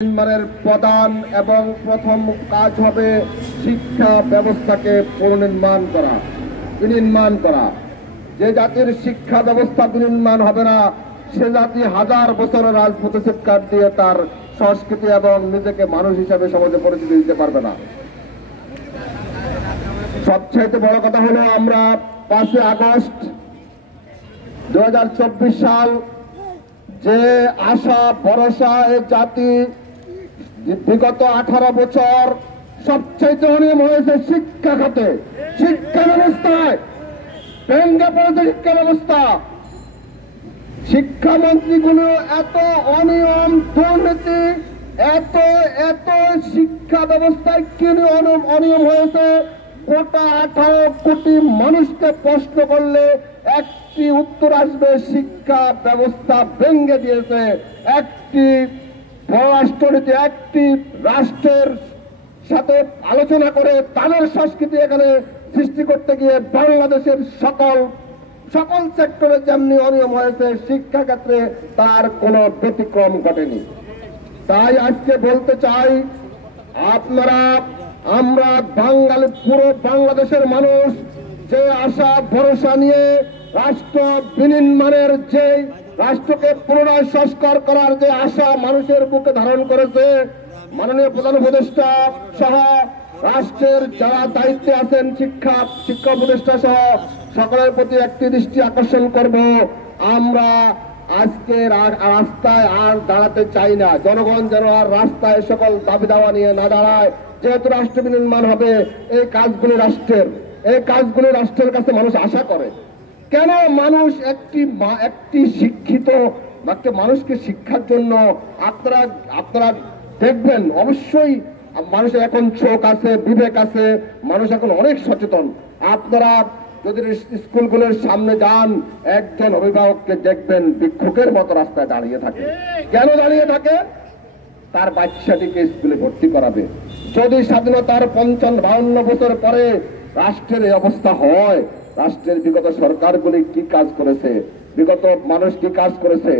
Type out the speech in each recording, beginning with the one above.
মিয়ানমারের প্রধান এবং প্রথম কাজ হবে শিক্ষা ব্যবস্থাকে বিনির্মাণ করা। যে জাতির শিক্ষা ব্যবস্থা বিনির্মাণ হবে না, সে জাতি হাজার বছরের রাজপথে চিৎকার দিয়ে তার সংস্কৃতি এবং নিজেকে মানুষ হিসাবে সমাজে পরিচিতি দিতে পারবে না। সবচাইতে বড় কথা হলো, আমরা 5 আগস্ট 2024 সাল যে আশা ভরসা এই জাতি বিগত 18 বছর সবচাইতে অনিয়ম হয়েছে শিক্ষা খাতে, শিক্ষা ব্যবস্থায় ভেঙে পড়েছে শিক্ষা ব্যবস্থা। শিক্ষামন্ত্রীগুলো এত অনিয়ম দুর্নীতি, এত শিক্ষা ব্যবস্থায় কি অনিয়ম হয়েছে, গোটা 18 কোটি মানুষকে প্রশ্ন করলে একটি উত্তর আসবে, শিক্ষা ব্যবস্থা ভেঙে দিয়েছে। একটি পররাষ্ট্রনীতি, একটি রাষ্ট্রের সাথে আলোচনা করে তাদের সংস্কৃতি এখানে সৃষ্টি করতে গিয়ে বাংলাদেশের সকল সেক্টরে যেমনি অনিয়ম হয়েছে, শিক্ষা ক্ষেত্রে তার কোনো ব্যতিক্রম ঘটেনি। তাই আজকে বলতে চাই, আমরা বাঙালি, পুরো বাংলাদেশের মানুষ যে আশা ভরসা নিয়ে রাষ্ট্র বিনির্মাণের, যে রাষ্ট্রকে পুনরায় সংস্কার করার যে আশা মানুষের বুকে ধারণ করেছে, মাননীয় প্রধান উপদেষ্টা সহ রাষ্ট্রের যারা দায়িত্বে আছেন, শিক্ষা উপদেষ্টা সহ সকলের প্রতি একটি দৃষ্টি আকর্ষণ করব, আমরা আজকে রাস্তায় আর দাঁড়াতে চাই না। জনগণ যেন আর রাস্তায় সকল দাবি দাওয়া নিয়ে না দাঁড়ায়। যেহেতু রাষ্ট্র বিনির্মাণ হবে, এই কাজগুলি রাষ্ট্রের কাছে মানুষ আশা করে। কেন মানুষ একটি শিক্ষিত মানুষকে শিক্ষার জন্য আপনারা দেখবেন, অবশ্যই মানুষের এখন চোখ আছে, বিবেক আছে, মানুষ এখন অনেক সচেতন। আপনারা যদি স্কুলগুলোর সামনে যান, একজন অভিভাবককে দেখবেন ভিক্ষুকের মতো রাস্তায় দাঁড়িয়ে থাকে। কেন দাঁড়িয়ে থাকে? তার বাচ্চাটিকে স্কুলে ভর্তি করাবে। যদি স্বাধীনতার 55-52 বছর পরে রাষ্ট্রের এই অবস্থা হয়, রাষ্ট্রের বিগত সরকারগুলি কি কাজ করেছে, বিগত মানুষ কি কাজ করেছে?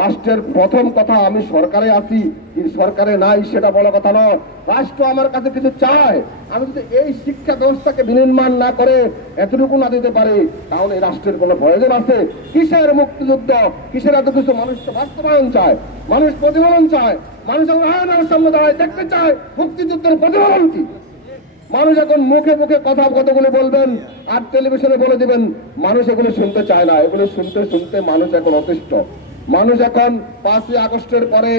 রাষ্ট্রের প্রথম কথা, আমি সরকারে আছি কি সরকারে নাই সেটা বড় কথা নয়। রাষ্ট্র আমার কাছে কিছু চায়, আমি যদি এই শিক্ষা ব্যবস্থাকে বিনির্মাণ না করে এতটুকু না দিতে পারি, তাহলে এই রাষ্ট্রের কোনো প্রয়োজন আছে? কিসের মুক্তিযুদ্ধ, কিসের এত কিছু? মানুষ তো বাস্তবায়ন চায়, মানুষ প্রতিফলন চায়, মানুষ আয়নের সামনে দাঁড়ায় দেখতে চায় মুক্তিযুদ্ধের প্রতিফলন কি। মানুষ এখন মুখে কতগুলো বলবেন আর টেলিভিশনে বলে দিবেন, মানুষ এগুলো শুনতে চায় না। এগুলো শুনতে মানুষ এখন অতিষ্ঠ। মানুষ এখন 5 আগস্টের পরে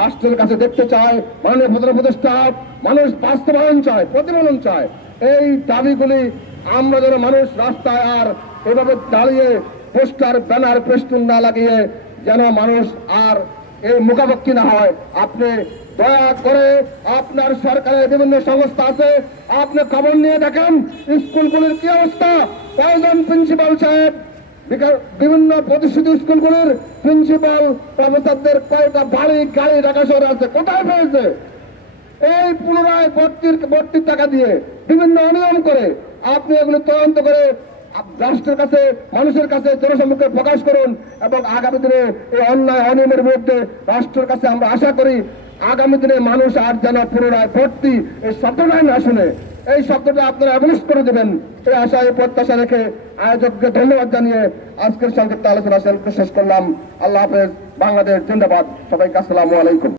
রাষ্ট্রের কাছে দেখতে চায়, মাননীয় প্রধান উপদেষ্টা, মানুষ বাস্তবায়ন চায়, প্রতিফলন চায়। এই দাবিগুলি আমরা যেন মানুষ রাস্তায় আর এভাবে দাঁড়িয়ে পোস্টার, ব্যানার, পেস্টুন না লাগিয়ে যেন মানুষ আর এই মুখাপেক্ষী না হয়। আপনি দয়া করে আপনার সরকারের বিভিন্ন সংস্থা আছে, আপনি খবর নিয়ে দেখেন স্কুলগুলির কি অবস্থা। কয়জন প্রিন্সিপাল সাহেব, বিভিন্ন প্রতিষ্ঠিত স্কুলগুলির প্রিন্সিপাল প্রফেসরদের কয়টা বাড়ি গাড়ি ঢাকা শহরে আছে, কোথায় পেয়েছে? এই পুনরায় ভর্তির টাকা দিয়ে বিভিন্ন অনিয়ম করে। আপনি এগুলো তদন্ত করে রাষ্ট্রের কাছে, মানুষের কাছে, জনসম্মুখে প্রকাশ করুন এবং আগামী দিনে এই অন্যায় অনিয়মের বিরুদ্ধে রাষ্ট্রের কাছে আমরা আশা করি আগামী দিনে মানুষ আর যেন পুনরায় ভর্তি এই শব্দটাই না শুনে, এই শব্দটা আপনারা অ্যাবলিশ করে দেবেন, এই আশা, এই প্রত্যাশা রেখে আয়োজককে ধন্যবাদ জানিয়ে আজকের সংক্ষিপ্ত আলোচনা শেষ করলাম। আল্লাহ হাফেজ। বাংলাদেশ জিন্দাবাদ। সবাইকে আসসালামু আলাইকুম।